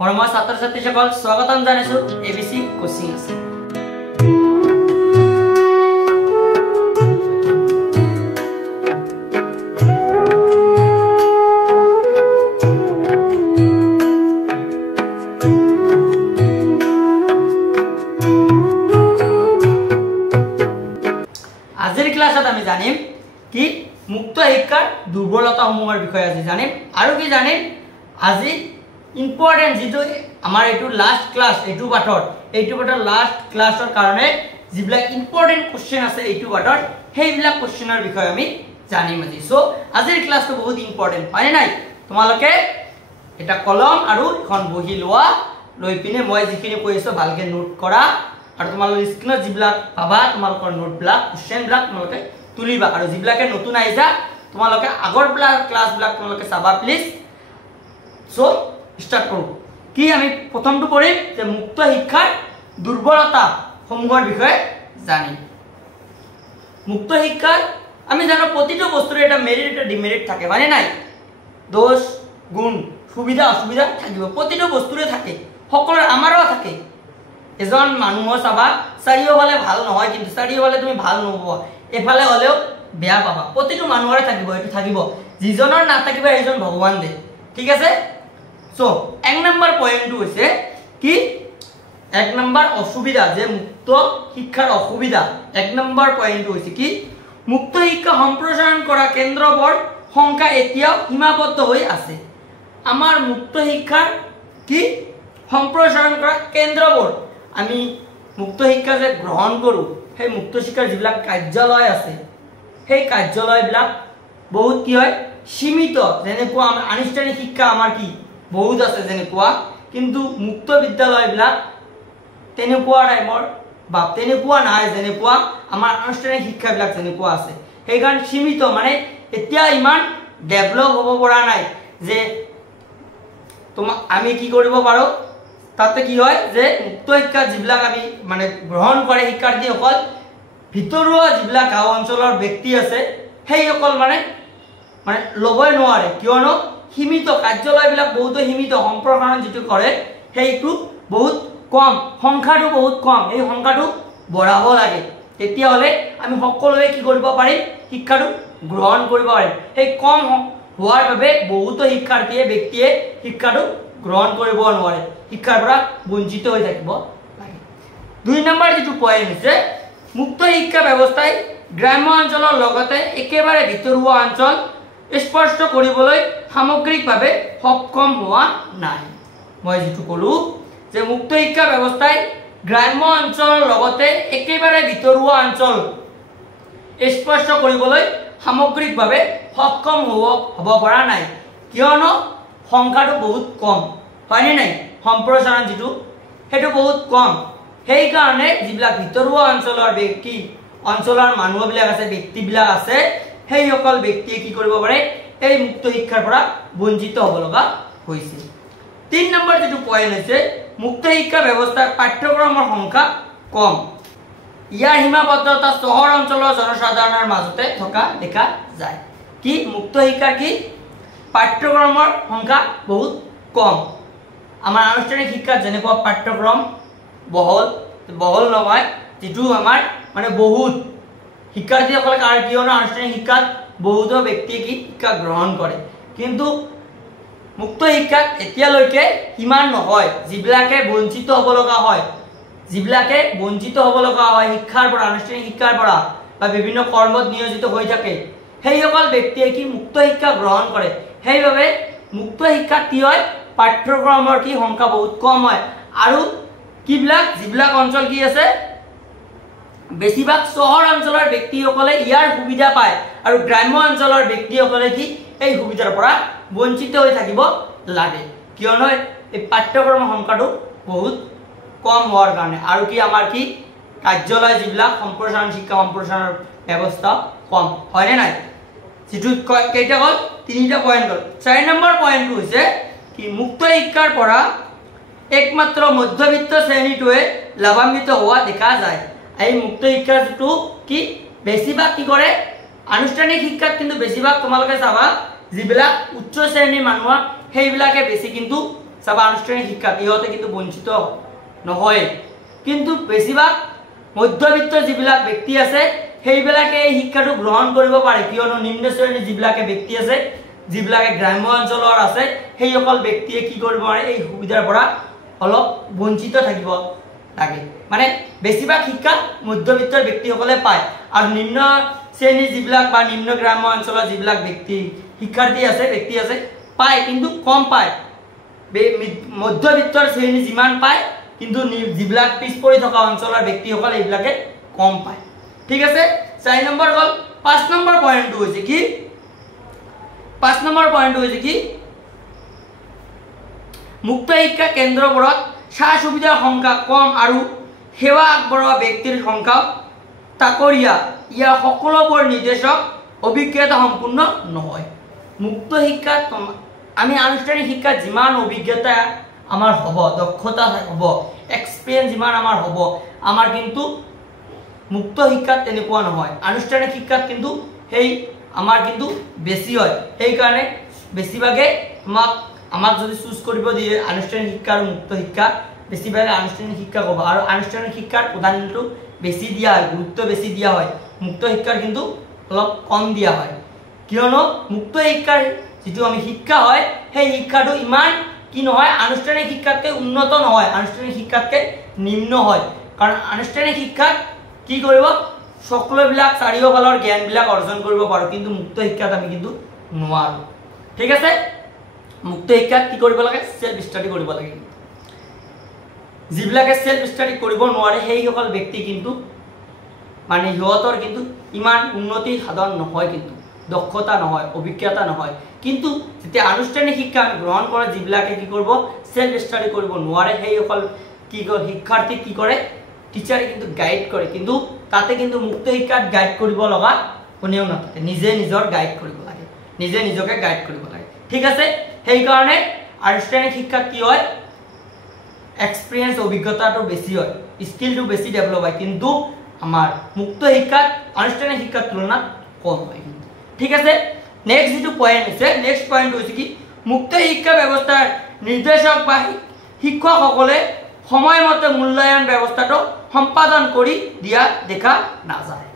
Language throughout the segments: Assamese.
মৰমৰ ছাত্ৰ ছাত্ৰীসকল স্বাগতম জনাইছো এবিসি কোচিং আছে। আজিৰ ক্লাছত আমি জানিম কি মুক্ত শিক্ষাৰ দুৰ্বলতাসমূহৰ বিষয়ে আজি জানিম আৰু কি জানিম আজি ইম্পৰ্টেন্ট যেটো আমাৰ এটো লাস্ট ক্লাস এটো পাঠৰ লাস্ট ক্লাসৰ কাৰণে যিবিলাক ইম্পৰ্টেন্ট কোশ্চেন আছে এটো পাঠৰ সেইবিলাক কোশ্চেনৰ বিষয়ে আমি জানিম আজি। সো আজিৰ ক্লাসটো বহুত ইম্পৰ্টেন্ট হয় নাই তোমালোকে এটা কলম আৰু এখন বহি লোৱা লৈ পিনে মই যিখিনি কৈছো ভালকে নোট কৰা আৰু তোমালোকৰ স্ক্ৰিনত যিবিলাক পাবা তোমালোকৰ নোটবিলাক কোশ্চেনবিলাক তোমালোকে তুলিবা আৰু যিবিলাকে নতুন আইছা তোমালোকে আগৰ ক্লাসবিলাক তোমালোকে চাবা প্লিজ। সো স্টাৰ্ট কৰব কি আমি প্ৰথমটো পড়িম যে মুক্ত শিক্ষাৰ দুৰ্বলতা সমূহৰ বিষয়ে জানি। মুক্ত শিক্ষাৰ আমি জানো প্ৰতিটো বস্তুৰ এটা মেৰিট এটা ডিমেৰিট থাকে মানে নাই দোষ গুণ সুবিধা অসুবিধা থাকিব প্ৰতিটো বস্তুৰে থাকে সকলৰ আমাৰো থাকে। এজন মানুহ চাবা চাৰিওফালে ভাল নহয় কিন্তু চাৰিওফালে তুমি ভাল নহব এফালে হলেও বেয়া পাবা প্ৰতিটো মানুহৰে থাকিব এটো থাকিব যিজনৰ না থাকিব এইজন ভগৱান দে ঠিক আছে। সো এক নম্বৰ পয়েন্টটো হৈছে কি এক নম্বৰ অসুবিধা যে মুক্ত শিক্ষাৰ অসুবিধা এক নম্বৰ পয়েন্টটো হৈছে কি মুক্ত শিক্ষা সম্প্ৰসাৰণ কৰা কেন্দ্ৰবোৰ সংখ্যা এতিয়াও সীমাবদ্ধ হৈ আছে। আমাৰ মুক্ত শিক্ষাৰ কি সম্প্ৰসাৰণ কৰা কেন্দ্ৰবোৰ আমি মুক্ত শিক্ষা যে গ্ৰহণ কৰো সেই মুক্ত শিক্ষাৰ যিবিলাক কাৰ্যালয় আছে সেই কাৰ্যালয়বিলাক বহুত কি হয় সীমিত যেনেকুৱা আমাৰ আনুষ্ঠানিক শিক্ষা আমাৰ কি বহুত আছে যেনেকুৱা কিন্তু মুক্ত বিদ্যালয়বিলাক তেনেকুৱা টাইমৰ বা তেনেকুৱা নাই যেনেকুৱা আমাৰ আনুষ্ঠানিক শিক্ষাবিলাক যেনেকুৱা আছে সেইকাৰণে সীমিত মানে এতিয়া ইমান ডেভেলপ হ'ব পৰা নাই যে আমি কি কৰিব পাৰো তাতে কি হয় যে মুক্ত শিক্ষা যিবিলাক আমি মানে গ্ৰহণ কৰে শিক্ষাৰ্থীসকল ভিতৰুৱা যিবিলাক গাঁও অঞ্চলৰ ব্যক্তি আছে সেইসকল মানে ল'বই নোৱাৰে কিয়নো সীমিত কাৰ্যালয়বিলাক বহুত সীমিত সম্প্ৰসাৰণ যেটো কৰে সেইটো বহুত কম সংখ্যাটো বহুত কম এই সংখ্যাটো বঢ়াব লাগে তেতিয়া হলে আমি সকলোৱে কি কৰিব পাৰিম শিক্ষাটো গ্ৰহণ কৰিব পাৰিম। এই কম হোৱাৰ বাবে বহুত শিক্ষাৰ্থীয়ে ব্যক্তিয়ে শিক্ষাটো গ্ৰহণ কৰিব নোৱাৰে শিক্ষাৰ পৰা বঞ্চিত হৈ থাকিব লাগে। দুই নম্বৰ যেটো পয়েন্ট হৈছে মুক্ত শিক্ষা ব্যৱস্থাই গ্ৰাম্য অঞ্চলৰ লগতে একেবাৰে ভিতৰুৱা অঞ্চল স্পষ্ট কৰিবলৈ সামগ্ৰিকভাৱে সক্ষম হোৱা নাই। মই যেটো কলো যে মুক্ত শিক্ষা ব্যৱস্থাই গ্ৰাম্য অঞ্চলৰ লগতে একেবাৰে ভিতৰুৱা অঞ্চল স্পষ্ট কৰিবলৈ সামগ্ৰিকভাৱে সক্ষম হ'ব পৰা নাই কিয়নো সংখ্যাটো বহুত কম হয়নে নাই সম্প্ৰসাৰণ যেটো হেতু বহুত কম সেই কাৰণে যিবিলাক ভিতৰুৱা অঞ্চলৰ ব্যক্তি অঞ্চলৰ মানুহবিলাক আছে ব্যক্তিবিলাক আছে সেই সকল ব্যক্তিয়ে কি কৰিব পাৰে এই মুক্ত শিক্ষাৰ পৰা বঞ্চিত হ'ব লগা হৈছে। ৩ নম্বৰ যেটো পয়েন্ট হৈছে মুক্ত শিক্ষা ব্যৱস্থাৰ পাঠ্যক্ৰমৰ সংখ্যা কম ইয়াৰ সীমাবদ্ধতা চহৰ অঞ্চলৰ জনসাধাৰণৰ মাজতে থকা দেখা যায়। কি মুক্ত শিক্ষাৰ কি পাঠ্যক্ৰমৰ সংখ্যা বহুত কম আমাৰ আনুষ্ঠানিক শিক্ষাত যেনেকুৱা পাঠ্যক্ৰম বহল নহয় যেটো আমাৰ মানে বহুত শিক্ষাৰ্থীসকলে আৰু কিয়নো আনুষ্ঠানিক শিক্ষাত বহুত ব্যক্তিয়ে কি শিক্ষা গ্ৰহণ কৰে কিন্তু মুক্ত শিক্ষাত এতিয়ালৈকে সিমান নহয় যিবিলাকে বঞ্চিত হ'ব লগা হয় শিক্ষাৰ পৰা আনুষ্ঠানিক শিক্ষাৰ পৰা বা বিভিন্ন কৰ্মত নিয়োজিত হৈ থাকে সেইসকল ব্যক্তিয়ে কি মুক্ত শিক্ষা গ্ৰহণ কৰে সেইবাবে মুক্ত শিক্ষাত কি হয় পাঠ্যক্ৰমৰ কি সংখ্যা বহুত কম হয় আৰু যিবিলাক অঞ্চল কি আছে বেছিভাগ চহৰ অঞ্চলৰ ব্যক্তিসকলে ইয়াৰ সুবিধা পায় আৰু গ্ৰাম্য অঞ্চলৰ ব্যক্তিসকলে কি এই সুবিধাৰ পৰা বঞ্চিত হৈ থাকিব লাগে কিয়নো এই পাঠ্যক্ৰমৰ সংখ্যাটো বহুত কম হোৱাৰ কাৰণে আৰু কি আমাৰ কি কাৰ্যালয় যিবিলাক সম্প্ৰসাৰণ শিক্ষা সম্প্ৰসাৰণৰ ব্যৱস্থা কম হয়নে নাই যেটো কেইটা হ'ল 3টা পয়েন্ট হ'ল। 4 নম্বৰ পয়েন্টটো হৈছে কি মুক্ত শিক্ষাৰ পৰা একমাত্ৰ মধ্যবিত্ত শ্ৰেণীটোৱে লাভান্বিত হোৱা দেখা যায়। এই মুক্ত শিক্ষাটো কি বেছিভাগ কি কৰে আনুষ্ঠানিক শিক্ষাত কিন্তু বেছিভাগ তোমালোকে চাবা যিবিলাক উচ্চ শ্ৰেণীৰ মানুহ সেইবিলাকে বেছি কিন্তু চাবা আনুষ্ঠানিক শিক্ষা ইহঁতে কিন্তু বঞ্চিত নহয় কিন্তু বেছিভাগ মধ্যবিত্ত যিবিলাক ব্যক্তি আছে সেইবিলাকে এই শিক্ষাটো গ্ৰহণ কৰিব পাৰে কিয়নো নিম্ন শ্ৰেণীৰ যিবিলাকে ব্যক্তি আছে যিবিলাকে গ্ৰাম্য অঞ্চলৰ আছে সেই সকল ব্যক্তিয়ে কি কৰিব পাৰে এই সুবিধাৰ পৰা অলপ বঞ্চিত থাকিব লাগে মানে বেছিভাগ শিক্ষা মধ্যবিত্তৰ ব্যক্তিসকলে পায় আৰু নিম্ন শ্ৰেণীৰ যিবিলাক বা নিম্ন গ্ৰাম্য অঞ্চলৰ যিবিলাক শিক্ষাৰ্থী আছে ব্যক্তি আছে পায় কিন্তু কম পায় মধ্যবিত্তৰ শ্ৰেণী যিমান পায় কিন্তু যিবিলাক পিছ পৰি থকা অঞ্চলৰ ব্যক্তিসকল এইবিলাকে কম পায় ঠিক আছে 4 নম্বৰ গল 5 নম্বৰ পইণ্টটো হৈছে কি 5 নম্বৰ পইণ্টটো হৈছে কি মুক্ত শিক্ষা কেন্দ্ৰবোৰত সা সুবিধাৰ সংখ্যা কম আৰু সেৱা আগবঢ়োৱা ব্যক্তিৰ সংখ্যা তাকৰীয়া ইয়া সকলোবোৰ নিৰ্দেশক অভিজ্ঞতা সম্পূৰ্ণ নহয় মুক্ত শিক্ষা আমি আনুষ্ঠানিক শিক্ষা যিমান অভিজ্ঞতা আমাৰ হ'ব দক্ষতা হ'ব এক্সপেৰিয়েন্স যিমান আমাৰ হ'ব আমাৰ কিন্তু মুক্ত শিক্ষাত তেনেকুৱা নহয় আনুষ্ঠানিক শিক্ষাত কিন্তু সেই আমাৰ কিন্তু বেছি হয় সেই কাৰণে বেছিভাগে আমাক যদি চুজ কৰিব দিয়ে আনুষ্ঠানিক শিক্ষা আৰু মুক্ত শিক্ষা বেছিভাগে আনুষ্ঠানিক শিক্ষা ক'ব আৰু আনুষ্ঠানিক শিক্ষাৰ প্ৰাধান্যটো বেছি দিয়া হয় গুৰুত্ব বেছি দিয়া হয় মুক্ত শিক্ষাৰ কিন্তু অলপ কম দিয়া হয় কিয়নো মুক্ত শিক্ষাৰ যেটো আমি শিক্ষা হয় সেই শিক্ষাটো ইমান কি নহয় আনুষ্ঠানিক শিক্ষাতকৈ উন্নত নহয় আনুষ্ঠানিক শিক্ষাতকৈ নিম্ন হয় কাৰণ আনুষ্ঠানিক শিক্ষাত কি কৰিব সকলোবিলাক চাৰিওফালৰ জ্ঞানবিলাক অৰ্জন কৰিব পাৰো কিন্তু মুক্ত শিক্ষাত আমি কিন্তু নোৱাৰো ঠিক আছে মুক্ত শিক্ষাত কি কৰিব লাগে সেলফ ষ্টাডি কৰিব লাগে যিবিলাকে সেলফ ষ্টাডি কৰিব নোৱাৰে সেই সকল ব্যক্তি কিন্তু মানে হিহঁতৰ কিন্তু ইমান উন্নতি সাধন নহয় কিন্তু দক্ষতা নহয় অভিজ্ঞতা নহয় কিন্তু যেতিয়া আনুষ্ঠানিক শিক্ষা আমি গ্ৰহণ কৰে যিবিলাকে কি কৰিব সেলফ ষ্টাডি কৰিব নোৱাৰে সেই সকল কি কৰে শিক্ষাৰ্থী কি কৰে টিচাৰে কিন্তু গাইড কৰে কিন্তু তাতে কিন্তু মুক্ত শিক্ষাত গাইড কৰিব লগা কোনেও নাথাকে নিজে নিজৰ গাইড কৰিব লাগে নিজে নিজকে গাইড কৰিব লাগে ঠিক আছে সেই কাৰণে আনুষ্ঠানিক শিক্ষা কি হয় এক্সপেৰিয়েন্স অভিজ্ঞতাটো বেছি হয় স্কিলটো বেছি ডেভেলপ হয় কিন্তু আমাৰ মুক্ত শিক্ষাত আনুষ্ঠানিক শিক্ষাৰ তুলনাত কম হয় ঠিক আছে নেক্সট যেটো পয়েন্ট আছে নেক্সট পয়েন্ট হৈছে কি মুক্ত শিক্ষা ব্যৱস্থাৰ নিৰ্দেশক বা শিক্ষকসকলে সময়মতে মূল্যায়ন ব্যৱস্থাটো সম্পাদন কৰি দিয়া দেখা নাযায়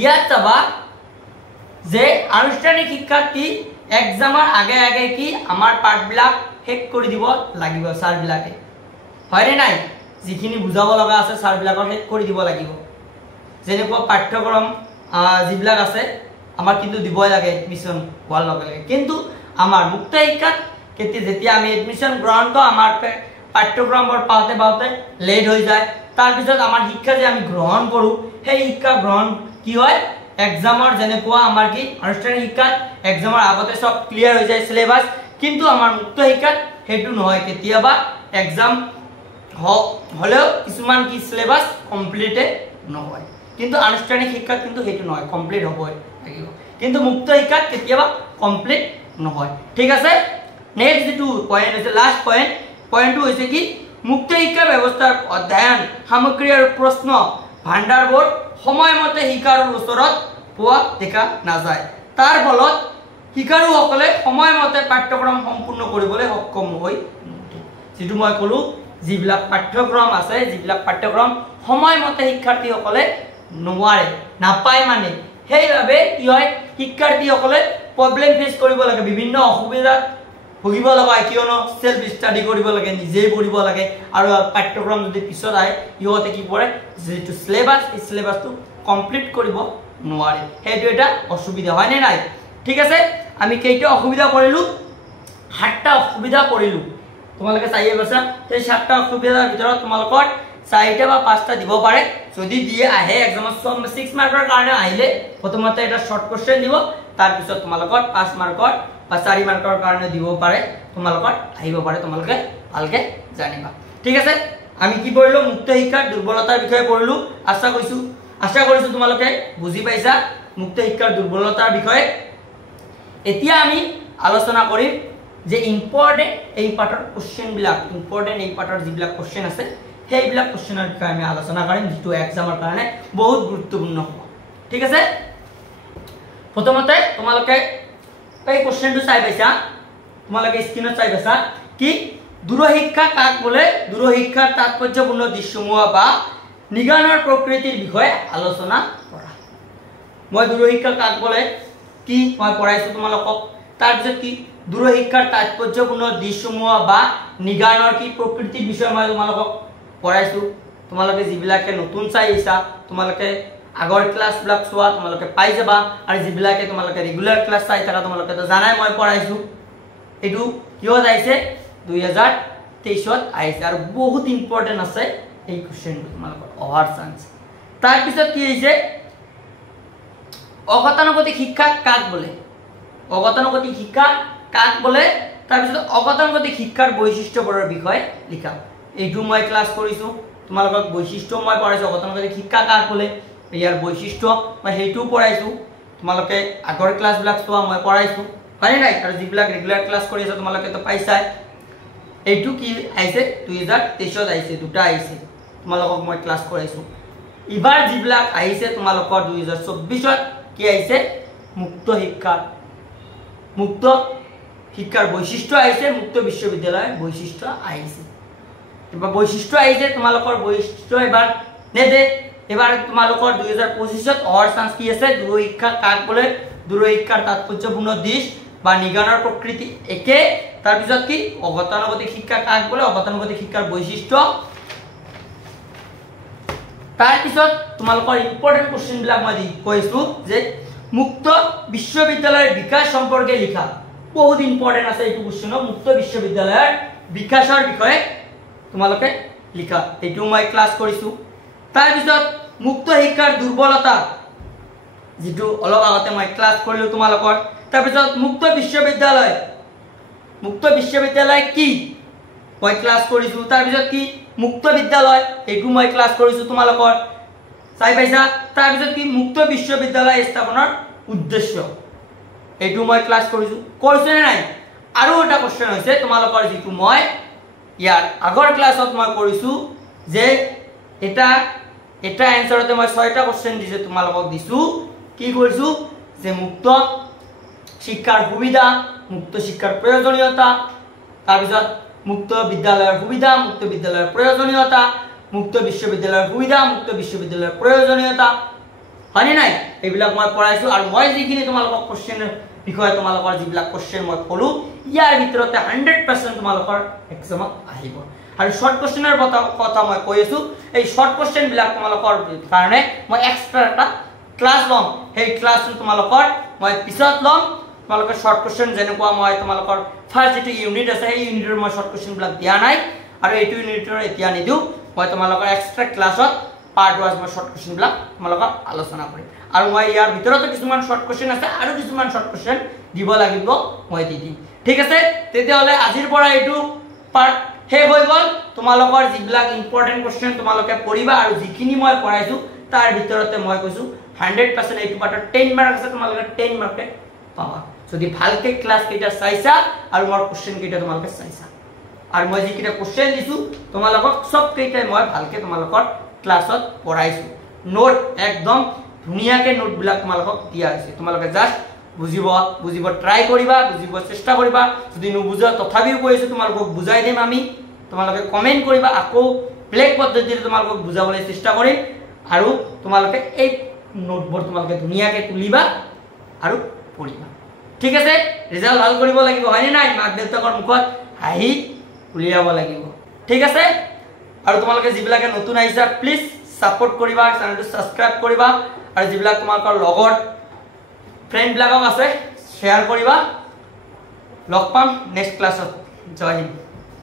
ইয়াত চাবা যে আনুষ্ঠানিক শিক্ষাৰ্থী এক্সামৰ আগে আগে কি আমাৰ পাঠবিলাক শেষ কৰি দিব লাগিব ছাৰবিলাকে হয়নে নাই যিখিনি বুজাব লগা আছে ছাৰবিলাকৰ শেষ কৰি দিব লাগিব যেনেকুৱা পাঠ্যক্ৰম যিবিলাক আছে আমাৰ কিন্তু দিবই লাগে এডমিশন হোৱাৰ লগে লগে কিন্তু আমাৰ মুক্ত শিক্ষাত যেতিয়া আমি এডমিশন গ্ৰহণ কৰোঁ আমাৰ পাঠ্যক্ৰমবোৰ পাওঁতে লেট হৈ যায় তাৰপিছত আমাৰ শিক্ষা যে আমি গ্ৰহণ কৰোঁ সেই শিক্ষা গ্ৰহণ কি হয় এক্সামৰ যেনেকুৱা আমাৰ কি আনুষ্ঠানিক শিক্ষাত এক্সামৰ আগতে সব ক্লিয়াৰ হৈ যায় সিলেবাস কিন্তু আমাৰ মুক্ত শিক্ষাত হেতু নহয় কেতিয়াবা এক্সাম হলেও কিছুমান কি সিলেবাস কমপ্লিট নহয় কিন্তু আনুষ্ঠানিক শিক্ষাত কিন্তু হেতু নহয় কমপ্লিট হ'বই লাগিব কিন্তু মুক্ত শিক্ষাত কেতিয়াবা কমপ্লিট নহয় ঠিক আছে নেক্সট যেটো পয়েন্ট আছে লাষ্ট পয়েন্টটো হৈছে কি মুক্ত শিক্ষা ব্যৱস্থাৰ অধ্যয়ন সামগ্ৰী আৰু প্ৰশ্ন ভাণ্ডাৰবোৰ সময়মতে শিক্ষাৰৰ ওচৰত পোৱা দেখা নাযায় তাৰ ফলত শিক্ষাৰুসকলে সময়মতে পাঠ্যক্ৰম সম্পূৰ্ণ কৰিবলৈ সক্ষম হৈ নুঠে যেটো মই কলো যিবিলাক পাঠ্যক্ৰম আছে যিবিলাক পাঠ্যক্ৰম সময়মতে শিক্ষাৰ্থীসকলে নোৱাৰে নাপায় মানে সেইভাবে কি হয় শিক্ষাৰ্থীসকলে প্ৰবলেম ফেস কৰিব লাগে বিভিন্ন অসুবিধাত ভুগিব লগা কিয়নো সেলফ ষ্টাডি কৰিব লাগে নিজেই পঢ়িব লাগে আৰু পাঠ্যক্ৰম যদি পিছত আহে ইহঁতে কি কৰে যেটো সিলেবাস এই সিলেবাসটো কমপ্লিট কৰিব নোৱাৰে সেইটো এটা অসুবিধা হয় নে নাই ঠিক আছে আমি কেইটা অসুবিধা কৰিলো 7টা অসুবিধা কৰিলো তোমালোকে চাইয়ে গৈছা সেই 7টা অসুবিধাৰ ভিতৰত তোমালোকৰ 4টা বা 5টা দিব পাৰে যদি দিয়ে আহে এক্সামত 6 মাৰ্কৰ কাৰণে আহিলে প্ৰথমতে এটা শৰ্ট কোশ্চেন দিব তাৰ পিছত তোমালোকৰ 5 মাৰ্কৰ বা 4 মাৰ্কৰ কাৰণে দিব পাৰে তোমালোকৰ আহিব পাৰে তোমালোকে ভালকে জানিবা ঠিক আছে আমি কি পঢ়িলো মুক্ত শিক্ষাৰ দুৰ্বলতাৰ বিষয়ে পঢ়িলো আশা কৰিছো তোমালোকে বুজি পাইছা মুক্ত শিক্ষাৰ দুৰ্বলতাৰ বিষয়ে এতিয়া আমি আলোচনা কৰিম যে ইম্পৰ্টেন্ট এই পাৰ্টৰ কোশ্চেন বিলাক ইম্পৰ্টেন্ট এই পাৰ্টৰ যিবিলাক কোশ্চেন আছে সেইবিলাক কোশ্চেনৰ বিষয়ে আমি আলোচনা কৰিম যেটো এক্সামৰ কাৰণে বহুত গুৰুত্বপূৰ্ণ হ'ব ঠিক আছে প্ৰথমতে তোমালোকে এই কোশ্চেনটো চাই পাইছা তোমালোকে স্ক্ৰিনত চাই পাইছা কি দূৰশিক্ষা কাক বোলে দূৰশিক্ষাৰ তাৎপৰ্যপূৰ্ণ দিশসমূহ বা নিগানৰ প্ৰকৃতিৰ বিষয়ে আলোচনা কৰা মই দূৰশিক্ষা কাক বোলে কি মই পঢ়াইছো তোমালোকক তাৰ পিছত কি দূৰশিক্ষাৰ তাৎপৰ্যপূৰ্ণ দিশসমূহ বা নিগানৰ কি প্ৰকৃতিৰ বিষয়ে মই তোমালোকক পঢ়াইছো তোমালোকে যিবিলাকে নতুন চাই আহিছা তোমালোকে আগৰ ক্লাছবিলাক চোৱা তোমালোকে পাই যাবা আৰু যিবিলাকে তোমালোকে ৰেগুলাৰ ক্লাছ চাই থাকা তোমালোকে তো জানাই মই পঢ়াইছো এটো কিয় যাইছে 2023 আহিছে আৰু বহুত ইম্পৰ্টেন্ট আছে এই কোশ্চেনটো তোমালোকৰ অহাৰ চান্স তাৰ পিছত কি হৈছে অগতানুগতিক শিক্ষা কাক বোলে অগতানুগতিক শিক্ষা কাক বোলে তাৰ পিছত অগতানুগতিক শিক্ষাৰ বৈশিষ্ট্যবোৰৰ বিষয়ে লিখা এইটো মই ক্লাছ কৰিছো তোমালোকক বৈশিষ্ট্য মই পঢ়াইছো অগতানুগতিক শিক্ষা কাক বোলে ইয়াৰ বৈশিষ্ট্য মই হেতু পঢ়াইছো তোমালোকে আগৰ ক্লাছবিলাক চোৱা মই পঢ়াইছো হয় নাই আৰু যিবিলাক ৰেগুলাৰ ক্লাছ কৰি আছে তোমালোকে তো পাইছাই এইটো কি আইছে 2023 আইছে দুটা আইছে তোমালোকক মই ক্লাছ কৰাইছো ইবাৰ যিবিলাক আইছে তোমালোকৰ 2024 কি আইছে মুক্ত শিক্ষাৰ বৈশিষ্ট্য আইছে মুক্ত বিশ্ববিদ্যালয়ৰ বৈশিষ্ট্য আইছে এবাৰ বৈশিষ্ট্য আইছে তোমালোকৰ বৈশিষ্ট্য এবাৰ নেদে এবাৰ তোমালোকৰ 2025 অৰ চান্স কি আছে দূৰশিক্ষা কাক বোলে দূৰশিক্ষাৰ তাৎপৰ্যপূৰ্ণ দিশ বা নিগানৰ প্ৰকৃতি একে তাৰ পিছত কি অগতানুগতিক শিক্ষা কাক বোলে অগতানুগতিক শিক্ষাৰ বৈশিষ্ট্য তাৰ পিছত তোমালোকৰ ইম্পৰ্টেন্ট কোশ্চেন বিলাক মই কৈছো যে মুক্ত বিশ্ববিদ্যালয়ৰ বিকাশ সম্পৰ্কে লিখা বহুত ইম্পৰ্টেন্ট আছে এইটো কোশ্চেন মুক্ত বিশ্ববিদ্যালয়ৰ বিকাশৰ বিষয়ে তোমালোকে লিখা এইটো মই ক্লাছ কৰিছো তাৰ পিছত মুক্ত শিক্ষাৰ দুৰ্বলতা যেটো অলপ আগতে মই ক্লাছ কৰিলো তোমালোকৰ তাৰ পিছত মুক্ত বিশ্ববিদ্যালয় কি মই ক্লাছ কৰিছো তাৰ পিছত কি মুক্ত বিদ্যালয় এইটো মই ক্লাছ কৰিছো তোমালোকৰ চাই পাইছা তাৰ পিছত কি মুক্ত বিশ্ববিদ্যালয় স্থাপনৰ উদ্দেশ্য এইটো মই ক্লাছ কৰিছো নে নাই আৰু এটা কোশ্চেন হৈছে তোমালোকৰ যেটো মই ইয়াৰ আগৰ ক্লাছত মই কৰিছো যে এটা এনসাৰতে মই 6টা কোশ্চেন দিছে তোমালোকক দিছো কি কৰিছো যে মুক্ত শিক্ষাৰ সুবিধা মুক্ত শিক্ষাৰ প্ৰয়োজনীয়তা তাৰ পিছত মুক্ত বিদ্যালয়ৰ সুবিধা মুক্ত বিদ্যালয়ৰ প্ৰয়োজনীয়তা মুক্ত বিশ্ববিদ্যালয়ৰ সুবিধা মুক্ত বিশ্ববিদ্যালয়ৰ প্ৰয়োজনীয়তা হয়নে নাই এইবিলাক মই পঢ়াইছো আৰু মই যিখিনি তোমালোকক কোশ্চেনৰ বিষয়ে তোমালোকৰ যিবিলাক কোশ্চেন মই কলো ইয়াৰ ভিতৰতে 100% তোমালোকৰ এক্সামত আহিব আৰু শৰ্ট কোশ্চেনৰ কথা মই কৈ আছো এই শৰ্ট কোশ্চেন বিলাক তোমালোকৰ কাৰণে মই এক্সট্ৰা এটা ক্লাছ লম সেই ক্লাছটো তোমালোকৰ মই পিছত লম তোমালোকৰ শৰ্ট কোশ্চেন যেনেকুৱা মই তোমালোকৰ ফাৰ্স্ট যেটো ইউনিট আছে এই ইউনিটৰ মই শৰ্ট কোশ্চেন বিলাক দিয়া নাই আৰু এইটো ইউনিটৰ এতিয়া নিদিও মই তোমালোকৰ এক্সট্ৰা ক্লাছত পাৰ্ট ওয়াইজ মই শৰ্ট কোশ্চেন বিলাক তোমালোকৰ আলোচনা কৰিম আৰু মই ইয়াৰ ভিতৰতে কিছুমান শৰ্ট কোশ্চেন আছে আৰু কিছুমান শৰ্ট কোশ্চেন দিব লাগিব মই দি দিম ঠিক আছে তেতিয়াহলে আজিৰ পৰা এইটো পাৰ্ট হে হৈ গল তোমালোকৰ যিবিলাক ইম্পৰ্টেন্ট কোশ্চেন তোমালোকে পঢ়িবা আৰু যিখিনি মই পঢ়াইছো তাৰ ভিতৰতে মই কৈছো 100% এইটো পাৰ্টৰ 10 মাৰ্ক আছে তোমালোকে 10 মাৰ্ক পাবা যদি ভালকে ক্লাছ কেইটা চাইছা আৰু মোৰ কোশ্চেন কেইটা তোমালোকে চাইছা আৰু মই যিকিটা কোশ্চেন দিছো তোমালোকক সব কেইটা মই ভালকে তোমালোকৰ ক্লাছত পঢ়াইছো নোট একদম ধুনিয়াকে নোট বিলাক তোমালোকক দিয়া আছে তোমালোকে জাস্ট বুজিব ট্রাই কৰিবা বুজিব চেষ্টা কৰিবা যদি নুবুজা তথাপিও কৈছো তোমালোকক বুজাই দিম আমি তোমালোকে কমেন্ট কৰিবা আকৌ ব্লেক পদ্ধতিৰে তোমালোকক বুজাবলৈ চেষ্টা কৰিম আৰু তোমালোকে এই নোটবোৰ তোমালোকে ধুনিয়াকে তুলিবা আৰু পঢ়িবা ঠিক আছে ৰিজাল্ট ভাল কৰিব লাগিব হয়নে নাই মাক দেউতাকৰ মুখত হাঁহি উলিয়াব লাগিব ঠিক আছে আৰু তোমালোকে যিবিলাকে নতুন আহিছা প্লিজ সাপোৰ্ট কৰিবা চেনেলটো সাবস্ক্ৰাইব কৰিবা আৰু যিবিলাক তোমালোকৰ লগৰ ফ্ৰেন্ড বিলাকক আছে শেয়াৰ কৰিবা লগ পাম নেক্সট ক্লাছত জয় হিন্দ